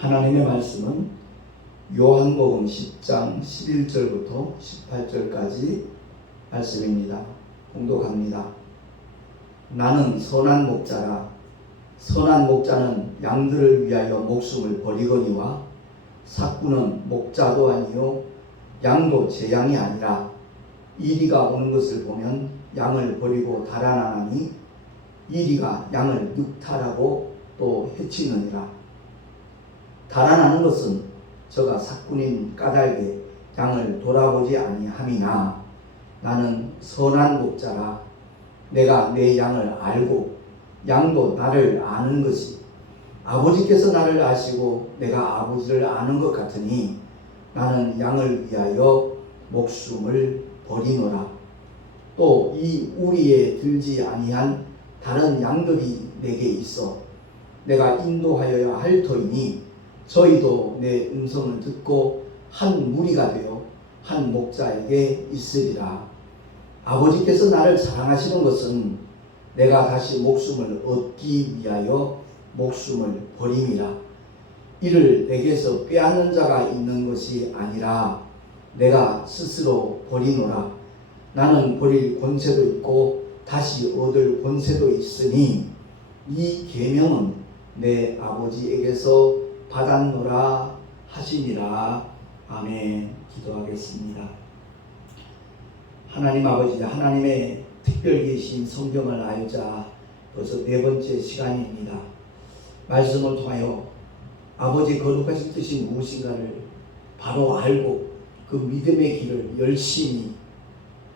하나님의 말씀은 요한복음 10장 11절부터 18절까지 말씀입니다. 공독합니다. 나는 선한 목자라. 선한 목자는 양들을 위하여 목숨을 버리거니와 삭구는 목자도 아니요 양도 제 양이 아니라 이리가 오는 것을 보면 양을 버리고 달아나니 이리가 양을 육탈하고 또 해치느니라. 달아나는 것은 저가 삭군인 까닭에 양을 돌아보지 아니함이나 나는 선한 목자라. 내가 내 양을 알고 양도 나를 아는 것이 아버지께서 나를 아시고 내가 아버지를 아는 것 같으니 나는 양을 위하여 목숨을 버리노라. 또 이 우리에 들지 아니한 다른 양들이 내게 있어 내가 인도하여야 할 터이니 저희도 내 음성을 듣고 한 무리가 되어 한 목자에게 있으리라. 아버지께서 나를 사랑하시는 것은 내가 다시 목숨을 얻기 위하여 목숨을 버림이라. 이를 내게서 빼앗는 자가 있는 것이 아니라 내가 스스로 버리노라. 나는 버릴 권세도 있고 다시 얻을 권세도 있으니 이 계명은 내 아버지에게서 받았노라 하시니라. 아멘. 기도하겠습니다. 하나님 아버지, 하나님의 특별 계신 성경을 알자 벌써 4번째 시간입니다. 말씀을 통하여 아버지 거룩하신 뜻이 무엇인가를 바로 알고 그 믿음의 길을 열심히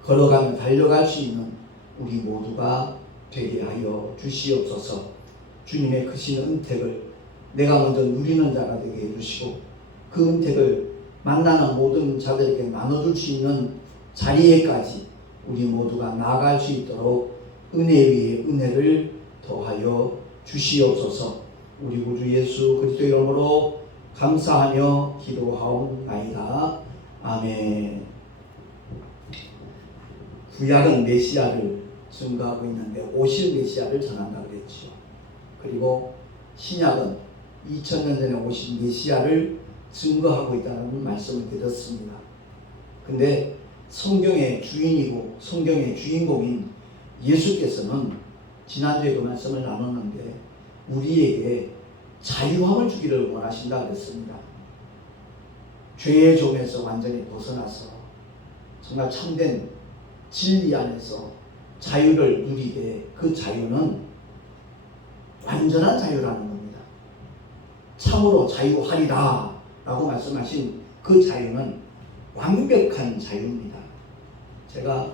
걸어가며 달려갈 수 있는 우리 모두가 되게 하여 주시옵소서. 주님의 크신 은택을 내가 먼저 누리는 자가 되게 해주시고 그 은택을 만나는 모든 자들에게 나눠줄 수 있는 자리에까지 우리 모두가 나아갈 수 있도록 은혜 위에 은혜를 더하여 주시옵소서. 우리 구주 예수 그리스도 이름으로 감사하며 기도하옵나이다. 아멘. 구약은 메시아를 증거하고 있는데 오실 메시아를 전한다고 그랬죠. 그리고 신약은 2000년 전에 오신 메시아를 증거하고 있다는 말씀을 드렸습니다. 근데 성경의 주인이고 성경의 주인공인 예수께서는 지난주에 그 말씀을 나눴는데 우리에게 자유함을 주기를 원하신다 그랬습니다. 죄의 종에서 완전히 벗어나서 정말 참된 진리 안에서 자유를 누리게, 그 자유는 완전한 자유라는 겁니다. 참으로 자유하리라 라고 말씀하신 그 자유는 완벽한 자유입니다. 제가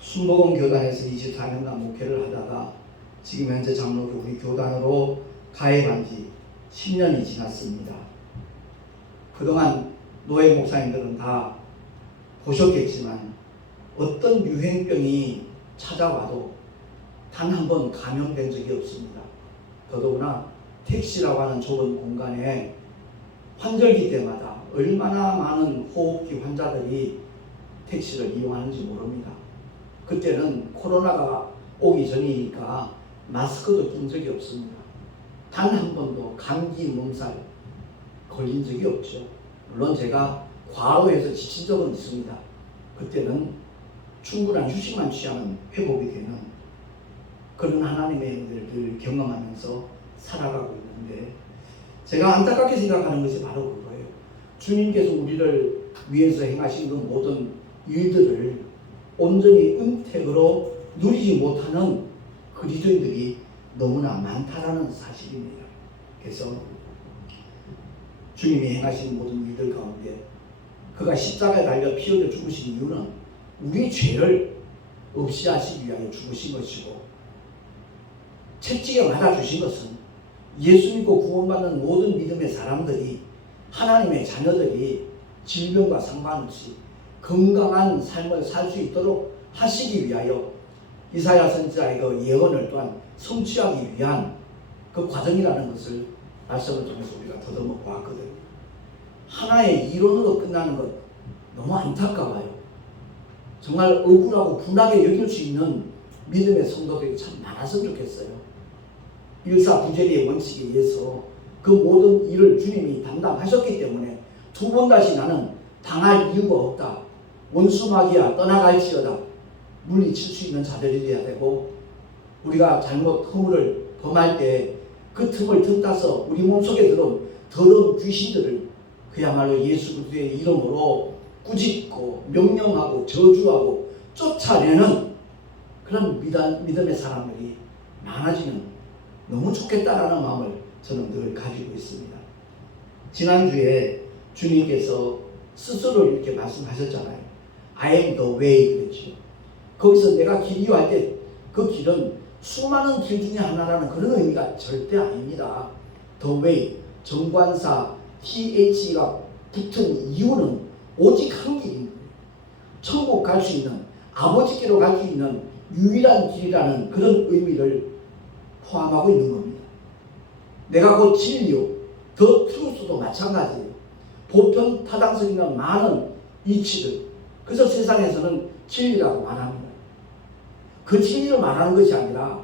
순복음 교단에서 24년간 목회를 하다가 지금 현재 장로교 우리 교단으로 가입한 지 10년이 지났습니다. 그동안 노예 목사님들은 다 보셨겠지만 어떤 유행병이 찾아와도 단 한 번 감염된 적이 없습니다. 더더구나 택시라고 하는 좁은 공간에 환절기 때마다 얼마나 많은 호흡기 환자들이 택시를 이용하는지 모릅니다. 그때는 코로나가 오기 전이니까 마스크도 낀 적이 없습니다. 단 한 번도 감기, 몸살 걸린 적이 없죠. 물론 제가 과로해서 지친 적은 있습니다. 그때는 충분한 휴식만 취하면 회복이 되는 그런 하나님의 은혜를 경험하면서 살아가고 있는데 제가 안타깝게 생각하는 것이 바로 그거예요. 주님께서 우리를 위해서 행하신 그 모든 일들을 온전히 은택으로 누리지 못하는 그리스도인들이 너무나 많다라는 사실입니다. 그래서 주님이 행하신 모든 일들 가운데 그가 십자가에 달려 피 흘려 죽으신 이유는 우리 죄를 없이 하시기 위하여 죽으신 것이고 채찍에 맞아 주신 것은 예수 믿고 구원받는 모든 믿음의 사람들이 하나님의 자녀들이 질병과 상관없이 건강한 삶을 살 수 있도록 하시기 위하여 이사야 선지자의 그 예언을 또한 성취하기 위한 그 과정이라는 것을 말씀을 통해서 우리가 더듬어 보았거든요. 하나의 이론으로 끝나는 것 너무 안타까워요. 정말 억울하고 분하게 여길 수 있는 믿음의 성도들이 참 많았으면 좋겠어요. 일사부재리의 원칙에 의해서 그 모든 일을 주님이 담당하셨기 때문에 두 번 다시 나는 당할 이유가 없다. 원수마귀야 떠나갈지어다. 물리칠 수 있는 자들이 되어야 되고, 우리가 잘못 허물을 범할 때 그 틈을 틈타서 우리 몸속에 들어온 더러운 귀신들을 그야말로 예수 그리스도의 이름으로 꾸짖고 명령하고 저주하고 쫓아내는 그런 믿음의 사람들이 많아지면 너무 좋겠다라는 마음을 저는 늘 가지고 있습니다. 지난주에 주님께서 스스로 이렇게 말씀하셨잖아요. I am the way 그랬죠. 거기서 내가 길이요 할 때 그 길은 수많은 길 중에 하나라는 그런 의미가 절대 아닙니다. The way, 정관사 TH가 붙은 이유는 오직 한 길입니다. 천국 갈 수 있는, 아버지께로 갈 수 있는 유일한 길이라는 그런 의미를 포함하고 있는 겁니다. 내가 곧 진리요, 더 트루스도 마찬가지예요. 보편 타당성 있는 많은 이치들, 그래서 세상에서는 진리라고 말합니다. 그 진리를 말하는 것이 아니라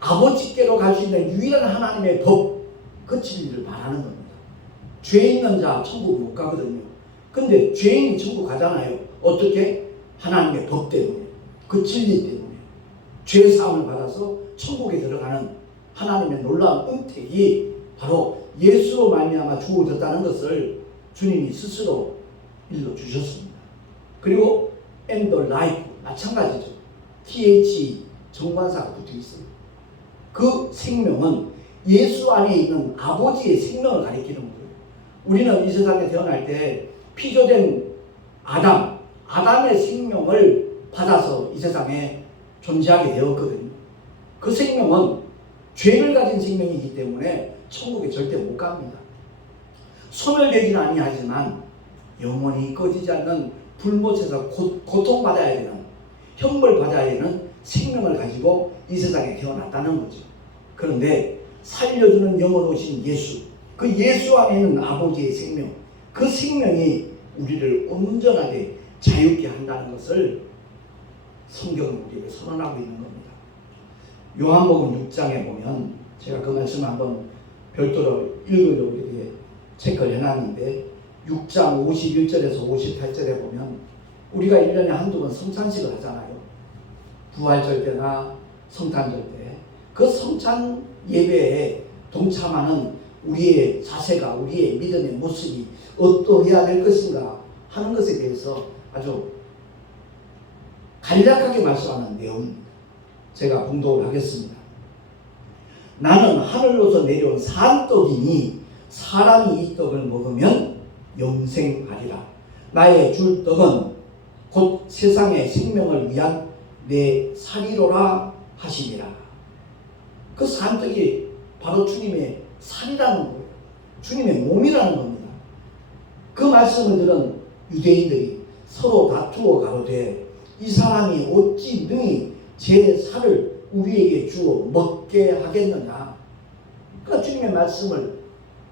아버지께로 갈 수 있는 유일한 하나님의 법, 그 진리를 말하는 겁니다. 죄 있는 자 천국 못 가거든요. 근데 죄인이 천국 가잖아요. 어떻게? 하나님의 법 때문에, 그 진리 때문에 죄 사함을 받아서 천국에 들어가는 하나님의 놀라운 은택이 바로 예수로 말미암아 주어졌다는 것을 주님이 스스로 일러주셨습니다. 그리고 and the life 마찬가지죠. TH 정관사가 붙어 있어요. 그 생명은 예수 안에 있는 아버지의 생명을 가리키는 거예요. 우리는 이 세상에 태어날 때 피조된 아담의 생명을 받아서 이 세상에 존재하게 되었거든요. 그 생명은 죄를 가진 생명이기 때문에 천국에 절대 못 갑니다. 소멸되지는 아니하지만 영원히 꺼지지 않는 불못에서 고통받아야 되는, 형벌받아야 되는 생명을 가지고 이 세상에 태어났다는 거죠. 그런데 살려주는 영으로 오신 예수, 그 예수 안에 있는 아버지의 생명, 그 생명이 우리를 온전하게 자유케 한다는 것을 성경은 우리에게 선언하고 있는 겁니다. 요한복음 6장에 보면, 제가 그 말씀을 한번 별도로 읽으려고 이렇게 체크를 해놨는데, 6장 51절에서 58절에 보면 우리가 1년에 한두 번 성찬식을 하잖아요. 부활절 때나 성탄절 때. 그 성찬 예배에 동참하는 우리의 자세가, 우리의 믿음의 모습이 어떠해야 될 것인가 하는 것에 대해서 아주 간략하게 말씀하는 내용입니다. 제가 봉독을 하겠습니다. 나는 하늘로서 내려온 산떡이니 사람이 이 떡을 먹으면 영생하리라. 나의 줄 떡은 곧 세상의 생명을 위한 내 살이로라 하시니라. 그 산떡이 바로 주님의 살이라는 거예요. 주님의 몸이라는 겁니다. 그 말씀을 들은 유대인들이 서로 다투어 가로되 이 사람이 어찌 능히 제 살을 우리에게 주어 먹게 하겠느냐. 그러니까 주님의 말씀을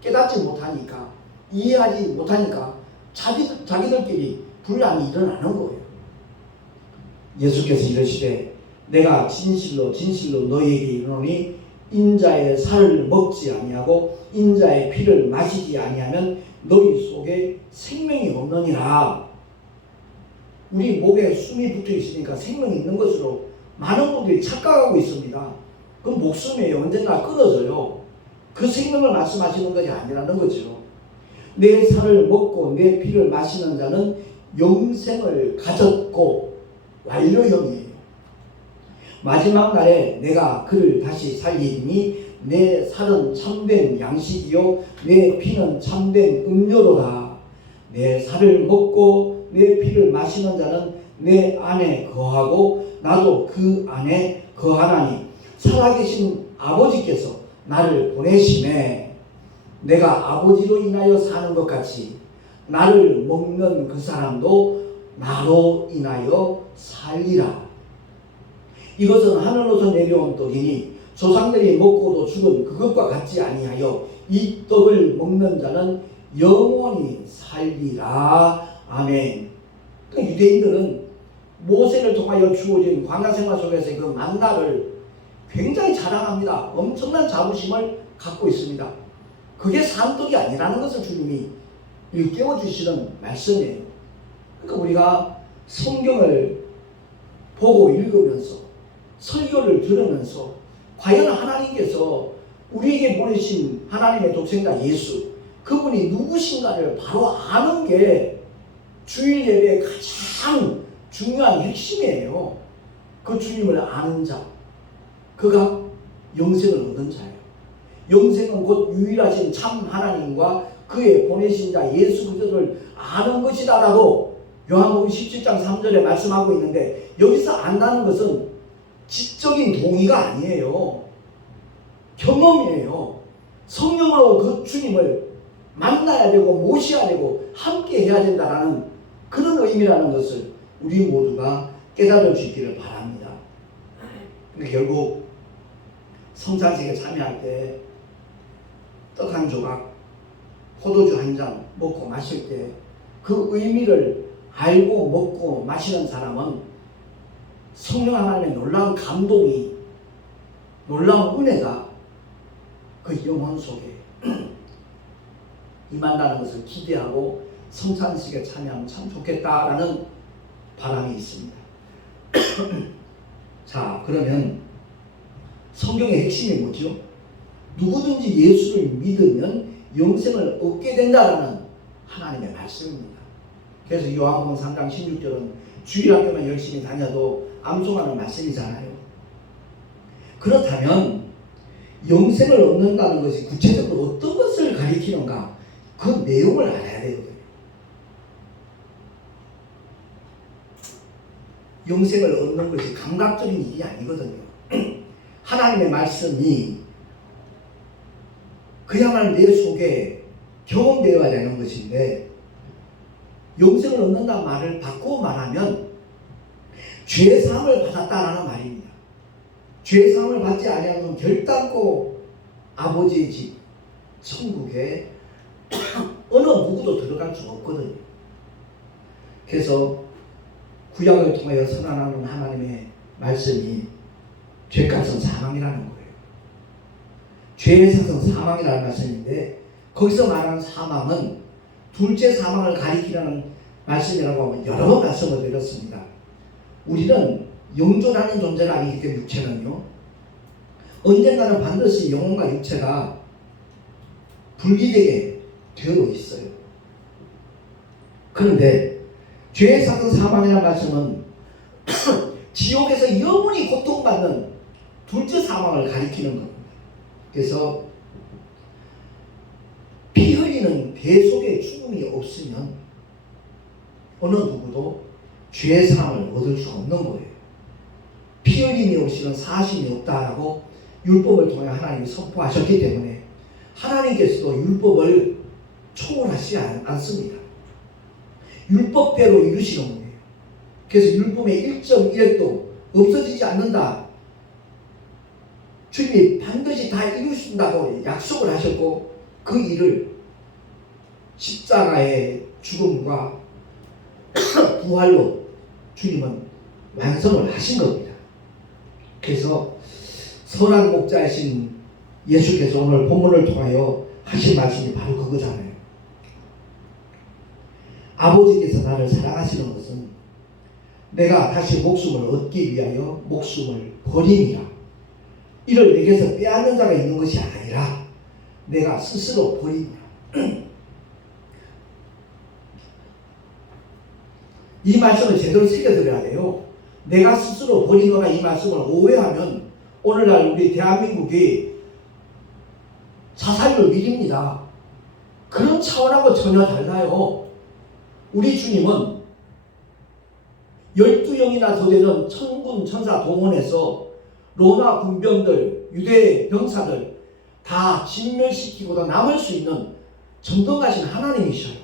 깨닫지 못하니까, 이해하지 못하니까 자기들끼리 분란이 일어나는 거예요. 예수께서 이르시되 내가 진실로 진실로 너희에게 이르노니 인자의 살을 먹지 아니하고 인자의 피를 마시지 아니하면 너희 속에 생명이 없느니라. 우리 목에 숨이 붙어 있으니까 생명이 있는 것으로 많은 분들이 착각하고 있습니다. 그 목숨이에요. 언젠가 끊어져요. 그 생명을 말씀하시는 것이 아니라는 거죠. 내 살을 먹고 내 피를 마시는 자는 영생을 가졌고 완료형이에요. 마지막 날에 내가 그를 다시 살리니 내 살은 참된 양식이요 내 피는 참된 음료로라. 내 살을 먹고 내 피를 마시는 자는 내 안에 거하고 나도 그 안에 거하나니 살아계신 아버지께서 나를 보내심에 내가 아버지로 인하여 사는 것 같이 나를 먹는 그 사람도 나로 인하여 살리라. 이것은 하늘로서 내려온 떡이니 조상들이 먹고도 죽은 그것과 같지 아니하여 이 떡을 먹는 자는 영원히 살리라. 아멘. 그 유대인들은 모세를 통하여 주어진 광야 생활 속에서의 그 만나를 굉장히 자랑합니다. 엄청난 자부심을 갖고 있습니다. 그게 산독이 아니라는 것을 주님이 일깨워 주시는 말씀이에요. 그러니까 우리가 성경을 보고 읽으면서 설교를 들으면서 과연 하나님께서 우리에게 보내신 하나님의 독생자 예수, 그분이 누구신가를 바로 아는 게 주일 예배의 가장 중요한 핵심이에요. 그 주님을 아는 자, 그가 영생을 얻은 자예요. 영생은 곧 유일하신 참 하나님과 그의 보내신 자 예수 그리스도를 아는 것이다라고 요한복음 17장 3절에 말씀하고 있는데, 여기서 안다는 것은 지적인 동의가 아니에요. 경험이에요. 성령으로 그 주님을 만나야 되고 모셔야 되고 함께 해야 된다라는 그런 의미라는 것을 우리 모두가 깨달을 수 있기를 바랍니다. 근데 결국 성찬식에 참여할 때 떡 한 조각, 포도주 한 잔 먹고 마실 때 그 의미를 알고 먹고 마시는 사람은 성령 하나님의 놀라운 감동이, 놀라운 은혜가 그 영혼 속에 임한다는 것을 기대하고 성찬식에 참여하면 참 좋겠다라는 바람이 있습니다. 자, 그러면 성경의 핵심이 뭐죠? 누구든지 예수를 믿으면 영생을 얻게 된다라는 하나님의 말씀입니다. 그래서 요한복음 3장 16절은 주일학교만 열심히 다녀도 암송하는 말씀이잖아요. 그렇다면 영생을 얻는다는 것이 구체적으로 어떤 것을 가리키는가, 그 내용을 알아야 되거든요. 영생을 얻는 것이 감각적인 일이 아니거든요. 하나님의 말씀이 그야말로 내 속에 경험되어야 되는 것인데, 영생을 얻는다는 말을 바꾸어 말하면 죄사함을 받았다라는 말입니다. 죄사함을 받지 아니하면 결단코 아버지의 집 천국에 어느 누구도 들어갈 수 없거든요. 그래서 구약을 통하여 선언하는 하나님의 말씀이 죄값은 사망이라는 거예요. 죄의 삭은 사망이라는 말씀인데, 거기서 말하는 사망은 둘째 사망을 가리키라는 말씀이라고 하면 여러 번 말씀을 드렸습니다. 우리는 영존하는 존재가 아니기 때문에 육체는요, 언젠가는 반드시 영혼과 육체가 분리되게 되어 있어요. 그런데 죄의 삭은 사망이라는 말씀은 지옥에서 영원히 고통받는 둘째 사망을 가리키는 겁니다. 그래서 피 흘리는 배 속에 죽음이 없으면 어느 누구도 죄의 사함을 얻을 수 없는 거예요. 피 흘림이 없이는 사심이 없다라고 율법을 통해 하나님이 선포하셨기 때문에 하나님께서도 율법을 초월하시지 않습니다. 율법대로 이루시는 거예요. 그래서 율법의 1.1획도 없어지지 않는다. 주님이 반드시 다 이루신다고 약속을 하셨고, 그 일을 십자가의 죽음과 부활로 주님은 완성을 하신 겁니다. 그래서 선한 목자이신 예수께서 오늘 본문을 통하여 하신 말씀이 바로 그거잖아요. 아버지께서 나를 사랑하시는 것은 내가 다시 목숨을 얻기 위하여 목숨을 버림이라. 이를 내게서 빼앗는 자가 있는 것이 아니라 내가 스스로 버립니다. 이 말씀을 제대로 새겨들어야 돼요. 내가 스스로 버리거나 이 말씀을 오해하면 오늘날 우리 대한민국이 자살률 1위입니다. 그런 차원하고 전혀 달라요. 우리 주님은 12영이나 더 되는 천군 천사 동원해서 로마 군병들, 유대 병사들 다 진멸시키고도 남을 수 있는 전능하신 하나님이셔요.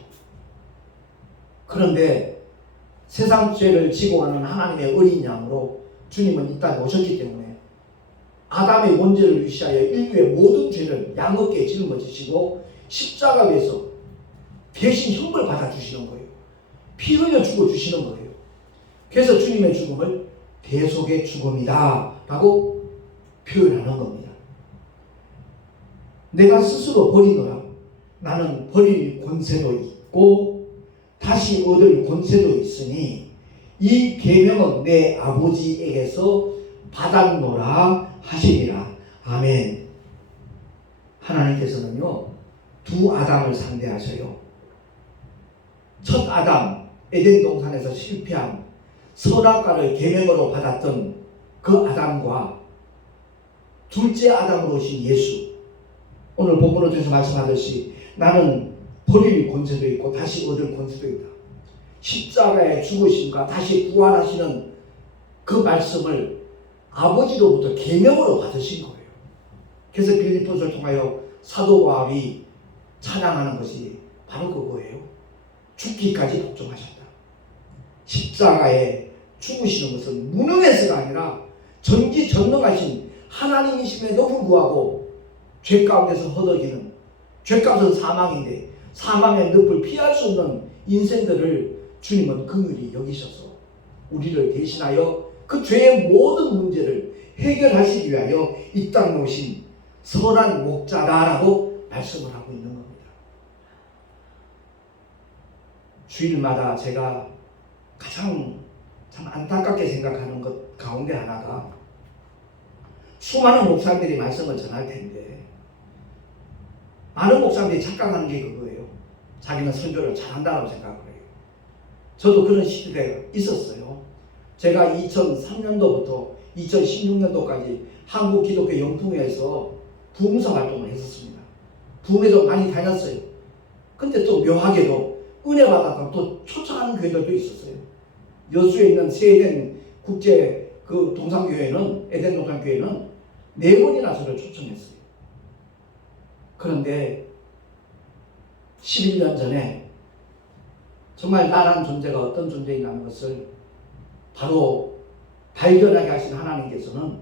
그런데 세상 죄를 지고 가는 하나님의 어린 양으로 주님은 이 땅에 오셨기 때문에 아담의 원죄를 위시하여 인류의 모든 죄를 양없게 짊어지시고 십자가 위에서 대신 형벌 받아주시는 거예요. 피 흘려 죽어주시는 거예요. 그래서 주님의 죽음을 대속의 죽음이다 라고 표현하는 겁니다. 내가 스스로 버리노라. 나는 버릴 권세도 있고 다시 얻을 권세도 있으니 이 계명은 내 아버지에게서 받았노라 하시니라. 아멘. 하나님께서는요, 두 아담을 상대하셔요. 첫 아담, 에덴 동산에서 실패한 선악과를 계명으로 받았던 그 아담과 둘째 아담으로 오신 예수, 오늘 본문을 통해서 말씀하듯이 나는 버릴 권세도 있고 다시 얻을 권세도 있다. 십자가의 죽으심과 다시 부활하시는 그 말씀을 아버지로부터 계명으로 받으신 거예요. 그래서 빌립보서를 통하여 사도 바울이 찬양하는 것이 바로 그거예요. 죽기까지 복종하셨다. 십자가에 죽으시는 것은 무능해서가 아니라 전지전능하신 하나님이심에도 불구하고 죄 가운데서 허덕이는, 죄값은 사망인데 사망의 늪을 피할 수 없는 인생들을 주님은 긍휼히 여기셔서 우리를 대신하여 그 죄의 모든 문제를 해결하시기 위하여 이 땅에 오신 선한 목자다라고 말씀을 하고 있는 겁니다. 주일마다 제가 가장 참 안타깝게 생각하는 것 가운데 하나가, 수많은 목사님들이 말씀을 전할 텐데 많은 목사님들이 착각하는 게 그거예요. 자기는 설교를 잘한다고 생각을 해요. 저도 그런 시대가 있었어요. 제가 2003년도부터 2016년도까지 한국기독교 영풍회에서 부흥사 활동을 했었습니다. 부흥회도 많이 다녔어요. 근데 또 묘하게도 은혜 받아서 또 초청하는 교회들도 있었어요. 여수에 있는 세에덴 국제 그 동산교회는, 에덴 동산교회는 4번이나 저를 초청했어요. 그런데 11년 전에 정말 나라는 존재가 어떤 존재인가는 것을 바로 발견하게 하신 하나님께서는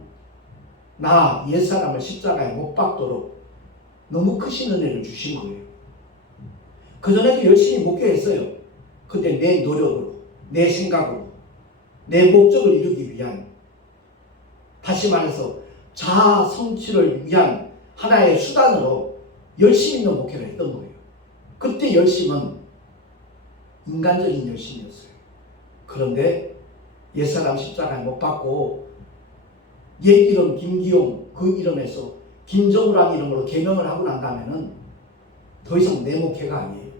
나 옛사람을 십자가에 못 박도록 너무 크신 은혜를 주신 거예요. 그전에도 열심히 목회했어요. 근데 내 노력으로, 내 생각으로, 내 목적을 이루기 위한, 다시 말해서 자아 성취를 위한 하나의 수단으로 열심히 있는 목회를 했던 거예요. 그때 열심은 인간적인 열심이었어요. 그런데 옛사람 십자가에 못 박고 옛 이름 김기용 그 이름에서 김정우라는 이름으로 개명을 하고 난다면은 더 이상 내 목회가 아니에요.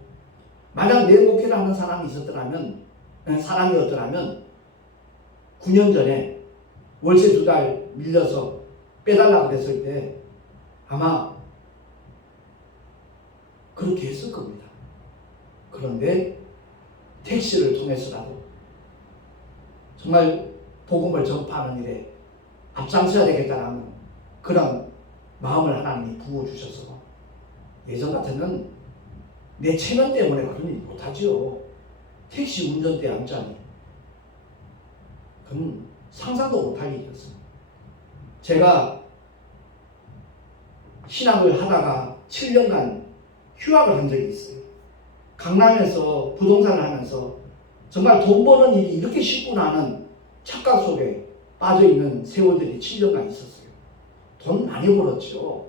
만약 내 목회를 하는 사람이었더라면 9년 전에 월세 2달 밀려서 빼달라고 그랬을 때 아마 그렇게 했을 겁니다. 그런데 택시를 통해서라도 정말 복음을 전파하는 일에 앞장서야 되겠다는 그런 마음을 하나님이 부어주셔서, 예전 같으면 내 체면 때문에 그런 일 못하죠. 택시 운전대 앉자니 그건 상상도 못할 일이었어요. 제가 신학을 하다가 7년간 휴학을 한 적이 있어요. 강남에서 부동산을 하면서 정말 돈 버는 일이 이렇게 쉽구나 하는 착각 속에 빠져있는 세월들이 7년간 있었어요. 돈 많이 벌었죠.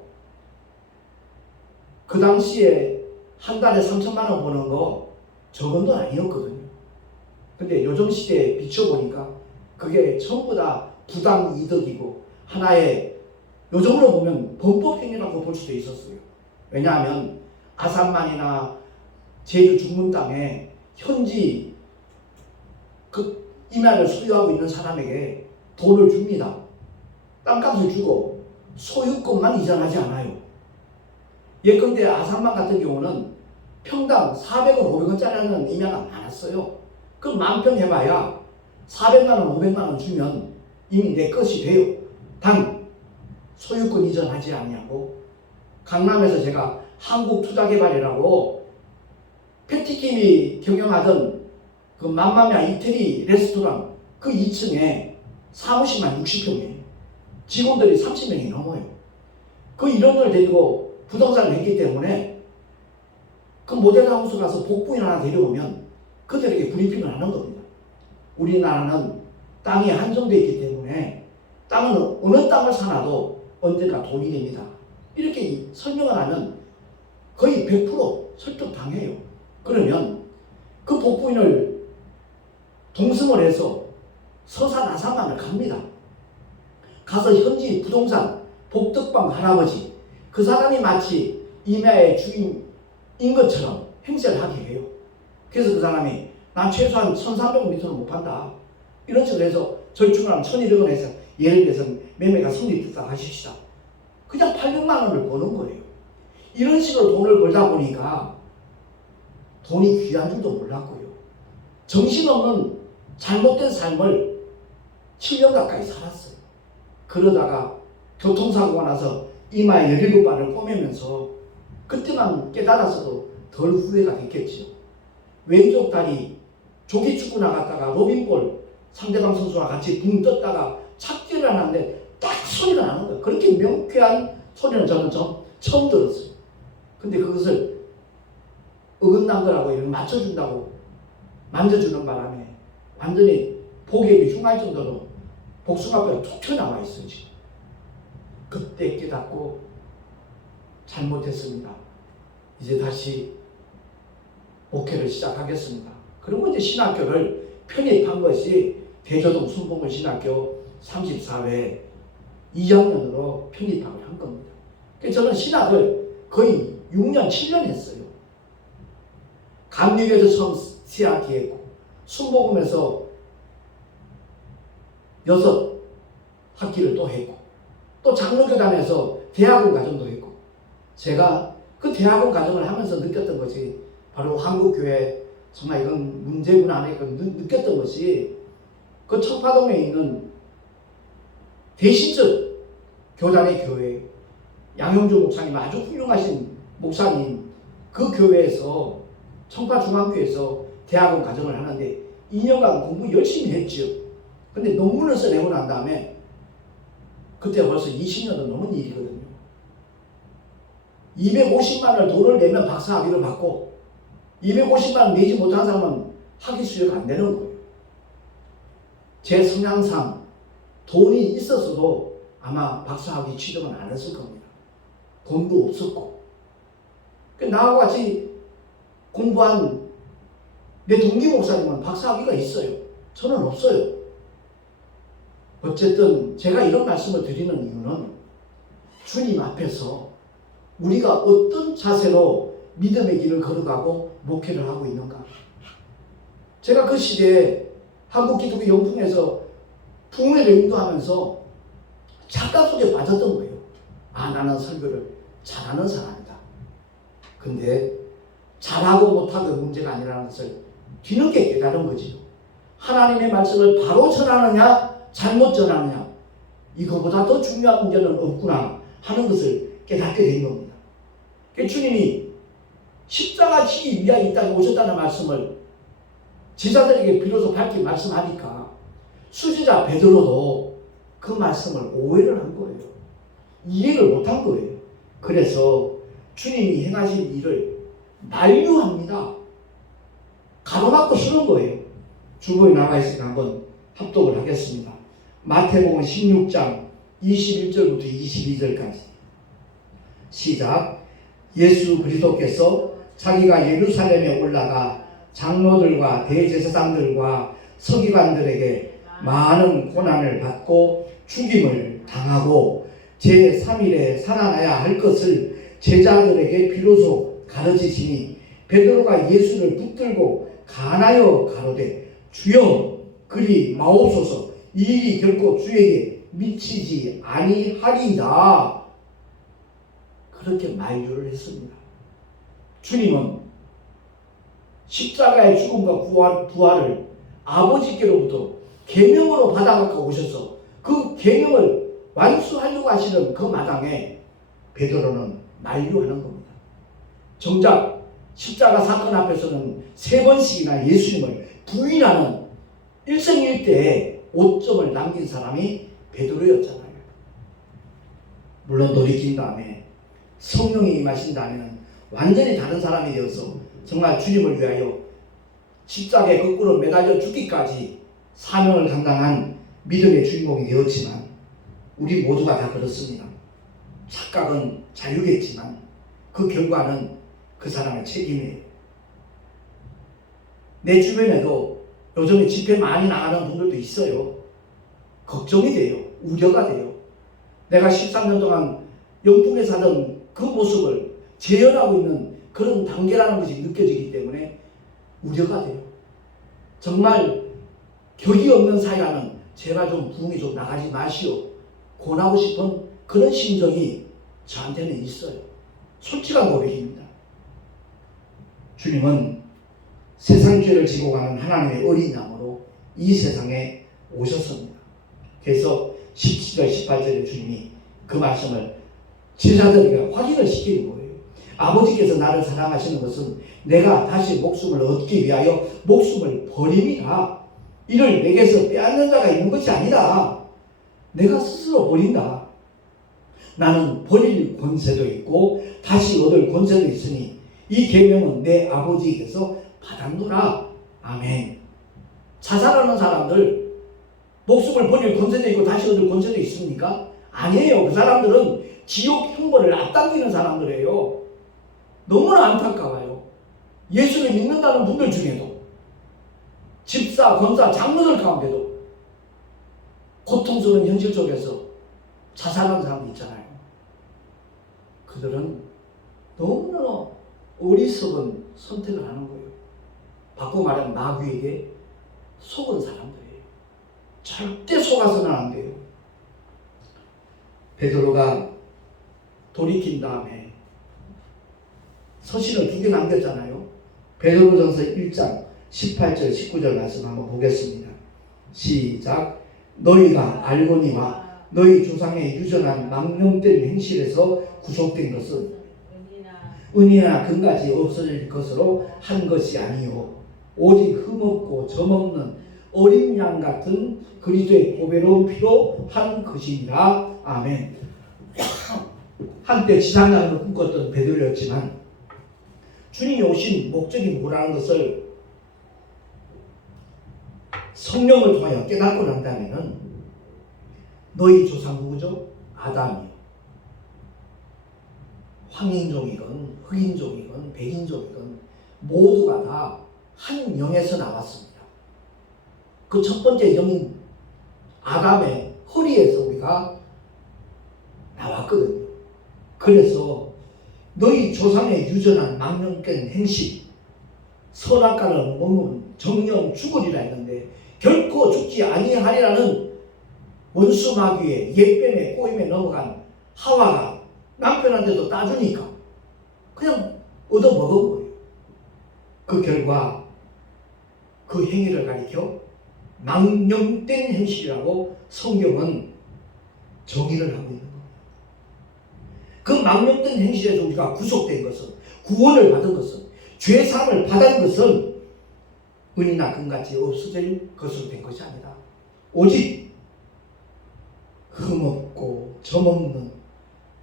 그 당시에 한 달에 3천만 원 버는 거 적은 돈 아니었거든요. 근데 요즘 시대에 비춰보니까 그게 전부 다 부당 이득이고 하나의, 요즘으로 보면 범법행위라고 볼 수도 있었어요. 왜냐하면 아산만이나 제주 중문 땅에 현지 그 임야를 소유하고 있는 사람에게 돈을 줍니다. 땅값을 주고 소유권만 이전하지 않아요. 예컨대 아산만 같은 경우는 평당 400원, 500원짜리는 임야가 많았어요. 그럼 만평 해봐야 400만 원, 500만 원 주면 이미 내 것이 돼요. 단 소유권 이전하지 않냐고. 강남에서 제가 한국투자개발이라고 패티김이 경영하던 그 맘마미아 이태리 레스토랑 그 2층에 사무실만 60평이에요. 직원들이 30명이 넘어요. 그 인원을 데리고 부동산을 했기 때문에 그 모델하우스 가서 복부인 하나 데려오면 그들에게 브리핑을 하는 겁니다. 우리나라는 땅이 한정되어 있기 때문에 땅은 어느 땅을 사놔도 언젠가 돈이 됩니다. 이렇게 설명을 하면 거의 100% 설득당해요. 그러면 그 복부인을 동승을 해서 서산 아사만을 갑니다. 가서 현지 부동산 복덕방 할아버지, 그 사람이 마치 임야의 주인인 것처럼 행세를 하게 해요. 그래서 그 사람이 난 최소한 1,300원 밑으로 못 판다, 이런 식으로 해서 절충을 하면 1,200원 해서 예를 들어서 매매가 성립됐다 하십시다. 그냥 800만 원을 버는 거예요. 이런 식으로 돈을 벌다 보니까 돈이 귀한 줄도 몰랐고요. 정신없는 잘못된 삶을 7년 가까이 살았어요. 그러다가 교통사고가 나서 이마에 17발을 꼬매면서 그때만 깨달았어도 덜 후회가 됐겠죠. 왼쪽 다리 조기축구 나갔다가 로빈볼 상대방 선수와 같이 붕 떴다가 착지를 하는데 딱 소리가 나는 거예요. 그렇게 명쾌한 소리는 저는 처음 들었어요. 근데 그것을 어긋난 거라고 이렇게 맞춰준다고 만져주는 바람에 완전히 복액이 흉할 정도로 복숭아뼈가 툭 튀어나와 있어요. 지금. 그때 깨닫고 잘못했습니다. 이제 다시 목회를 시작하겠습니다. 그리고 이제 신학교를 편입한 것이 대저동 순복음 신학교 34회 2학년으로 편입학을 한 겁니다. 그래서 저는 신학을 거의 6년, 7년 했어요. 감리교에서 처음 CRT 했고, 순복음에서 6학기를 또 했고, 또 장로교단에서 대학원 과정도 했고, 제가 그 대학원 과정을 하면서 느꼈던 것이 바로 한국교회 정말 이건 문제구나 하는 느꼈던 것이 그 청파동에 있는 대신적 교단의 교회, 양형주 목사님 아주 훌륭하신 목사님, 그 교회에서 청파중앙교회에서 대학원 과정을 하는데 2년간 공부 열심히 했죠. 근데 논문을 써내고 난 다음에 그때 벌써 20년도 넘은 일이거든요. 250만 원을 돈을 내면 박사학위를 받고 250만 원 내지 못한 사람은 학위 수여가 안 되는 거예요. 제 성향상 돈이 있었어도 아마 박사학위 취득은 안 했을 겁니다. 돈도 없었고. 나하고 같이 공부한 내 동기 목사님은 박사학위가 있어요. 저는 없어요. 어쨌든 제가 이런 말씀을 드리는 이유는 주님 앞에서 우리가 어떤 자세로 믿음의 길을 걸어가고 목회를 하고 있는가. 제가 그 시대에 한국기독교 영풍에서 풍회를 인도하면서 착각 속에 빠졌던 거예요. 아, 나는 설교를 잘하는 사람이다. 근데 잘하고 못하는 문제가 아니라는 것을 뒤늦게 깨달은 거지요. 하나님의 말씀을 바로 전하느냐 잘못 전하느냐, 이거보다 더 중요한 문제는 없구나 하는 것을 깨닫게 된 겁니다. 주님이 십자가 지기 위하여 이 땅에 오셨다는 말씀을 제자들에게 비로소 밝히 말씀하니까 수제자 베드로도 그 말씀을 오해를 한 거예요. 이해를 못한 거예요. 그래서 주님이 행하신 일을 만류합니다. 가로막고 쓰는 거예요. 주보에 나와 있으니까 한번 합독을 하겠습니다. 마태복음 16장 21절부터 22절까지 시작. 예수 그리스도께서 자기가 예루살렘에 올라가 장로들과 대제사장들과 서기관들에게 많은 고난을 받고 죽임을 당하고 제3일에 살아나야 할 것을 제자들에게 비로소 가르치시니 베드로가 예수를 붙들고 간하여 가로되 주여 그리 마옵소서, 이 일이 결코 주에게 미치지 아니하리이다. 그렇게 만류를 했습니다. 주님은 십자가의 죽음과 부활을 아버지께로부터 계명으로 받아갖고 오셔서 그 계명을 완수하려고 하시는 그 마당에 베드로는 만류하는 겁니다. 정작 십자가 사건 앞에서는 3번씩이나 예수님을 부인하는 일생일대에 오점을 남긴 사람이 베드로였잖아요. 물론 돌이킨 다음에 성령이 임하신 다음에는 완전히 다른 사람이 되어서 정말 주님을 위하여 십자가에 거꾸로 매달려 죽기까지 사명을 감당한 믿음의 주인공이 되었지만 우리 모두가 다 그렇습니다. 착각은 자유겠지만 그 결과는 그 사람의 책임이에요. 내 주변에도 요즘에 집회 많이 나가는 분들도 있어요. 걱정이 돼요. 우려가 돼요. 내가 13년 동안 영풍에 사던 그 모습을 재현하고 있는 그런 단계라는 것이 느껴지기 때문에 우려가 돼요. 정말 격이 없는 사이라는 제발 좀 부흥이 좀 나가지 마시오. 권하고 싶은 그런 심정이 저한테는 있어요. 솔직한 고백입니다. 주님은 세상 죄를 지고 가는 하나님의 어린 양으로 이 세상에 오셨습니다. 그래서 17절 18절에 주님이 그 말씀을 제자들에게 확인을 시키는 거예요. 아버지께서 나를 사랑하시는 것은 내가 다시 목숨을 얻기 위하여 목숨을 버림이라. 이를 내게서 빼앗는 자가 있는 것이 아니다. 내가 스스로 버린다. 나는 버릴 권세도 있고 다시 얻을 권세도 있으니 이 계명은 내 아버지께서 받았노라. 아멘. 자살하는 사람들 목숨을 버릴 권세도 있고 다시 얻을 권세도 있습니까? 아니에요. 그 사람들은 지옥 형벌을 앞당기는 사람들이에요. 너무나 안타까워요. 예수를 믿는다는 분들 중에도 집사, 권사, 장로들 가운데도 고통스러운 현실 속에서 자살하는 사람도 있잖아요. 그들은 너무나 어리석은 선택을 하는 거예요. 바꿔 말하면 마귀에게 속은 사람들이에요. 절대 속아서는 안 돼요. 베드로가 돌이킨 다음에 서신을 2개 남겼잖아요. 베드로전서 1장 18절 19절 말씀 한번 보겠습니다. 시작. 너희가 알거니와 너희 조상의 유전한 망령된 행실에서 구속된 것은 은이나 금같이 없어질 것으로 한 것이 아니요 오직 흠없고 점없는 어린 양 같은 그리스도의 보배로운 피로 한 것이니라. 아멘. 한때 지상양을 꿈꿨던 베드로였지만 주님이 오신 목적이 뭐라는 것을 성령을 통하여 깨닫고 난다면은 너희 조상 누구죠? 아담이요. 황인종이건 흑인종이건 백인종이건 모두가 다 한 영에서 나왔습니다. 그 첫 번째 영인 아담의 허리에서 우리가 나왔거든요. 그래서 너희 조상의 유전한 망령된 행실 선악과를 먹으면 정령 죽으리라 했는데 결코 죽지 아니하리라는 원수 마귀의 옛뱀의 꼬임에 넘어간 하와가 남편한테도 따주니까 그냥 얻어먹은 거예요. 그 결과 그 행위를 가리켜 망령된 행실이라고 성경은 정의를 하고 있는 겁니다. 그 망령된 행실에서 우리가 구속된 것은, 구원을 받은 것은, 죄사함을 받은 것은 은이나 금같이 없어질 것으로 된 것이 아니다. 오직 흠없고 점없는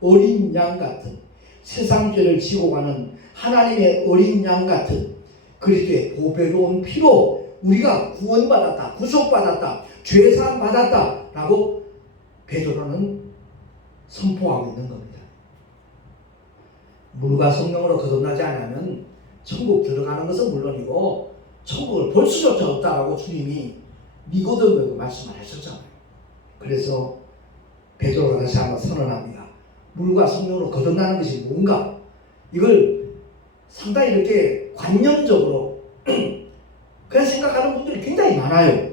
어린 양 같은 세상 죄를 지고 가는 하나님의 어린 양 같은 그리스도의 보배로운 피로 우리가 구원받았다, 구속받았다, 죄사함 받았다 라고 베드로는 선포하고 있는 겁니다. 물과 성령으로 거듭나지 않으면 천국 들어가는 것은 물론이고 천국을 볼 수조차 없다라고 주님이 니고데모에게 말씀을 하셨잖아요. 그래서 베드로가 다시 한번 선언합니다. 물과 성령으로 거듭나는 것이 뭔가? 이걸 상당히 이렇게 관념적으로 그렇게 생각하는 분들이 굉장히 많아요.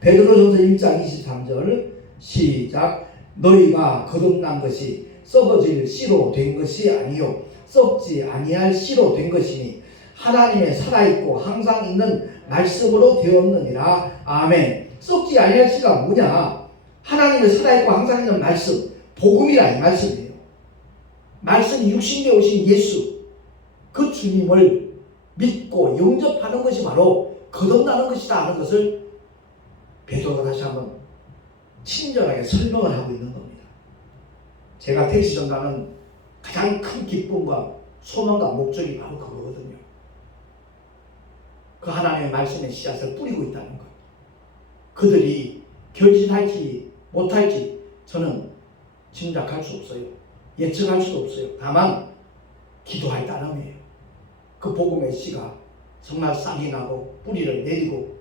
베드로전서 1장 23절 시작. 너희가 거듭난 것이 썩어질 씨로 된 것이 아니요 썩지 아니할 씨로 된 것이니 하나님의 살아있고 항상 있는 말씀으로 되었느니라. 아멘. 썩지 아니할 씨가 뭐냐? 하나님의 살아있고 항상 있는 말씀, 복음이라 이 말씀이에요. 말씀이 육신되어 오신 예수, 그 주님을 믿고 영접하는 것이 바로 거듭나는 것이다 하는 것을 베드로가 다시 한번 친절하게 설명을 하고 있는 겁니다. 제가 택시 전가는 가장 큰 기쁨과 소망과 목적이 바로 그거거든요. 그 하나님의 말씀의 씨앗을 뿌리고 있다는 것. 그들이 결실할지 못할지 저는 짐작할 수 없어요. 예측할 수도 없어요. 다만 기도할 따름이에요. 그 복음의 씨가 정말 싹이 나고 뿌리를 내리고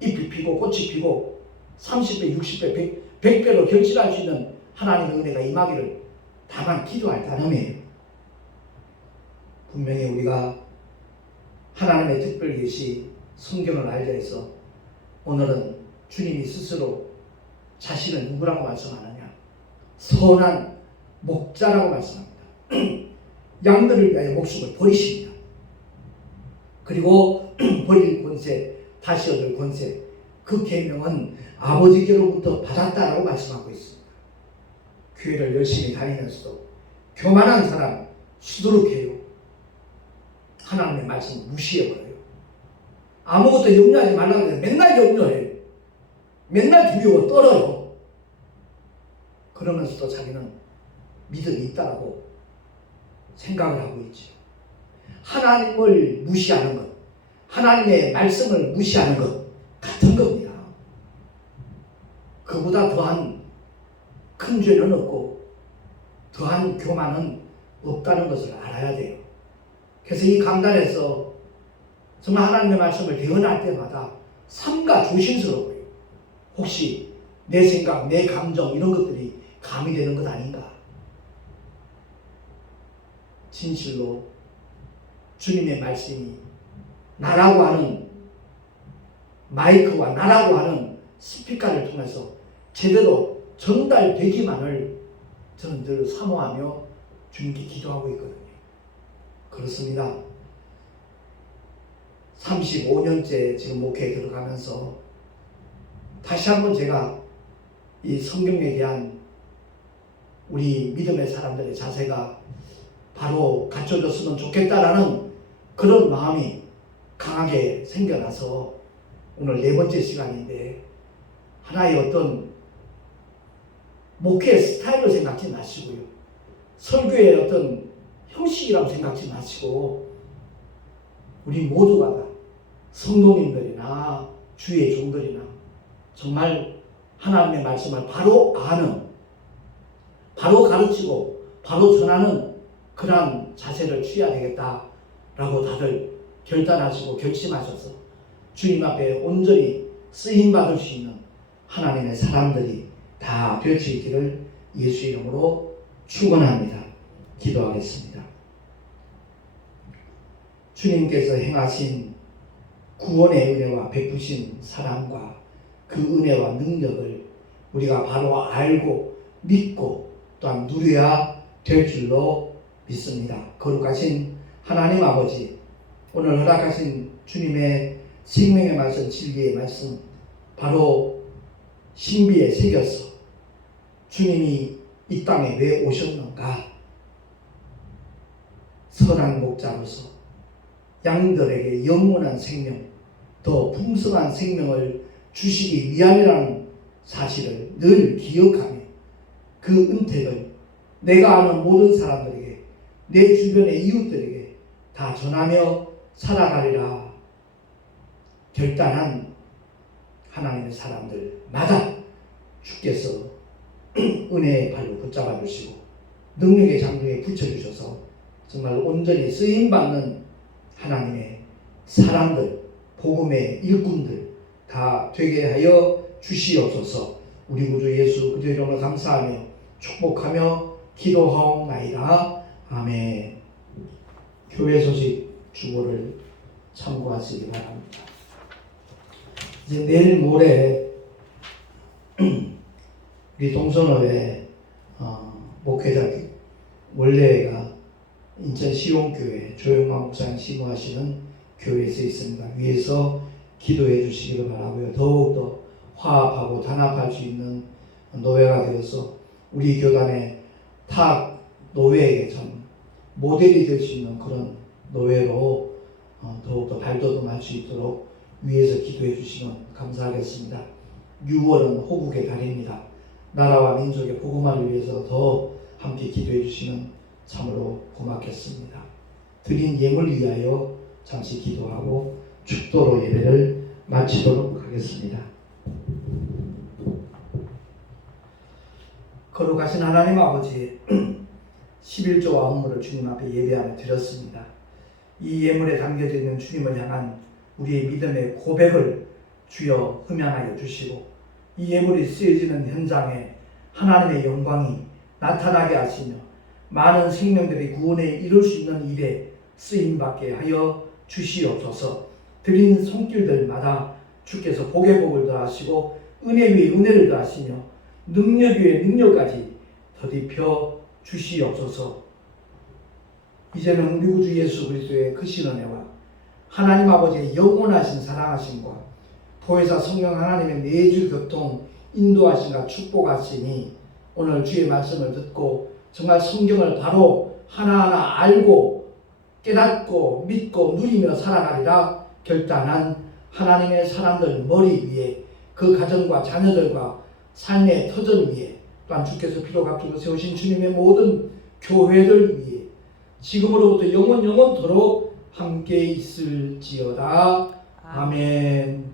잎이 피고 꽃이 피고 30배, 60배, 100배로 결실할 수 있는 하나님의 은혜가 임하기를 다만 기도할 따름이에요. 분명히 우리가 하나님의 특별 계시 성경을 알자 해서 오늘은 주님이 스스로 자신을 누구라고 말씀하느냐? 선한 목자라고 말씀합니다. 양들을 위하여 목숨을 버리십니다. 그리고 버릴 권세, 다시 얻을 권세, 그 계명은 아버지께로부터 받았다라고 말씀하고 있습니다. 교회를 열심히 다니면서도 교만한 사람 수두룩해요. 하나님의 말씀을 무시해버려요. 아무것도 염려하지 말라고 해요. 맨날 염려해요. 맨날 두려워 떨어요. 그러면서도 자기는 믿음이 있다라고 생각을 하고 있죠. 하나님을 무시하는 것, 하나님의 말씀을 무시하는 것 같은 겁니다. 그보다 더한 큰 죄는 없고 더한 교만은 없다는 것을 알아야 돼요. 그래서 이 강단에서 정말 하나님의 말씀을 대언할 때마다 삼가 조심스러워요. 혹시 내 생각, 내 감정 이런 것들이 가미되는 것 아닌가? 진실로 주님의 말씀이 나라고 하는 마이크와 나라고 하는 스피커를 통해서 제대로 전달되기만을 저는 늘 사모하며 주님께 기도하고 있거든요. 그렇습니다. 35년째 지금 목회에 들어가면서 다시 한번 제가 이 성경에 대한 우리 믿음의 사람들의 자세가 바로 갖춰졌으면 좋겠다라는 그런 마음이 강하게 생겨나서 오늘 4번째 시간인데 하나의 어떤 목회의 스타일로 생각지 마시고요. 설교의 어떤 형식이라고 생각지 마시고 우리 모두가 다 성도님들이나 주의 종들이나 정말 하나님의 말씀을 바로 아는, 바로 가르치고 바로 전하는 그러한 자세를 취해야 되겠다라고 다들 결단하시고 결심하셔서 주님 앞에 온전히 쓰임받을 수 있는 하나님의 사람들이 다 될 수 있기를 예수 이름으로 축원합니다. 기도하겠습니다. 주님께서 행하신 구원의 은혜와 베푸신 사랑과 그 은혜와 능력을 우리가 바로 알고 믿고 또한 누려야 될 줄로 믿습니다. 거룩하신 하나님 아버지, 오늘 허락하신 주님의 생명의 말씀, 진리의 말씀 바로 신비에 새겨서 주님이 이 땅에 왜 오셨는가? 선한 목자로서 양들에게 영원한 생명, 더 풍성한 생명을 주시기 위함이라는 사실을 늘 기억하며 그 은택을 내가 아는 모든 사람들에게, 내 주변의 이웃들에게 다 전하며 살아가리라 결단한 하나님의 사람들마다 주께서 은혜의 발로 붙잡아 주시고 능력의 장중에 붙여주셔서 정말 온전히 쓰임받는 하나님의 사람들, 복음의 일꾼들 다 되게 하여 주시옵소서. 우리 구주 예수 그리스도 이름으로 감사하며 축복하며 기도하옵나이다. 아멘. 교회 소식 주보를 참고하시기 바랍니다. 이제 내일 모레 우리 동선호회 목회자 원래가 인천 시온교회 조영만 목사님 심호하시는 교회에서 있습니다. 위에서 기도해 주시기를 바라고요. 더욱더 화합하고 단합할 수 있는 노회가 되어서 우리 교단의 타 노회에게 참 모델이 될 수 있는 그런 노회로 더욱더 발돋움할 수 있도록 위에서 기도해 주시면 감사하겠습니다. 6월은 호국의 달입니다. 나라와 민족의 복음화를 위해서 더 함께 기도해 주시면 참으로 고맙겠습니다. 드린 예물 위하여 잠시 기도하고 축도로 예배를 마치도록 하겠습니다. 거룩하신 하나님 아버지, 11조와 헌물을 주님 앞에 예배하며 드렸습니다. 이 예물에 담겨져 있는 주님을 향한 우리의 믿음의 고백을 주여 흠양하여 주시고 이 예물이 쓰여지는 현장에 하나님의 영광이 나타나게 하시며 많은 생명들이 구원에 이룰 수 있는 일에 쓰임받게 하여 주시옵소서. 드린 손길들마다 주께서 복의 복을 더하시고 은혜 위에 은혜를 더하시며 능력 위에 능력까지 더딥혀 주시옵소서. 이제는 우리 구주 예수 그리스도의 크신 은혜와 하나님 아버지의 영원하신 사랑하심과 보혜사 성령 하나님의 매주 교통 인도하심과 축복하심이 오늘 주의 말씀을 듣고 정말 성경을 바로 하나하나 알고 깨닫고 믿고 누리며 살아가리라 결단한 하나님의 사람들 머리 위에 그 가정과 자녀들과 삶의 터전 위에 또한 주께서 피로 값주고 세우신 주님의 모든 교회들 위에 지금으로부터 영원토록 함께 있을지어다. 아멘.